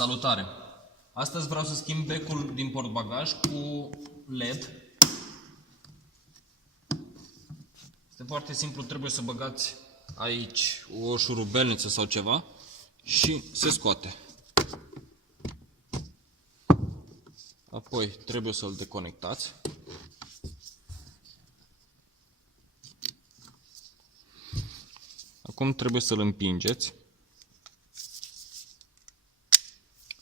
Salutare! Astăzi vreau să schimb becul din portbagaj cu LED. Este foarte simplu, trebuie să băgați aici o șurubelniță sau ceva și se scoate. Apoi trebuie să-l deconectați. Acum trebuie să-l împingeți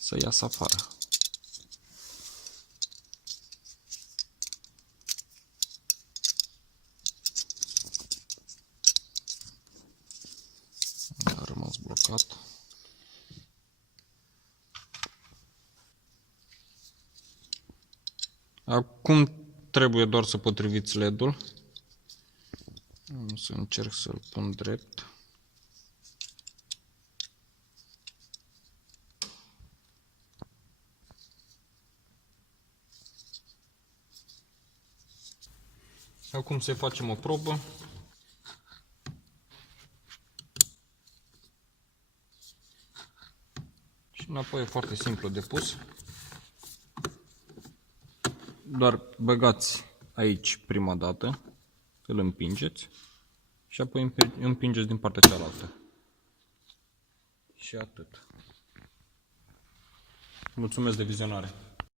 să iasă afară. A rămas blocat. Acum trebuie doar să potriviți LED-ul. Am să încerc să-l pun drept. Acum să facem o probă. Și înapoi e foarte simplu de pus. Doar băgați aici prima dată, îl împingeți și apoi împingeți din partea cealaltă. Și atât. Mulțumesc de vizionare!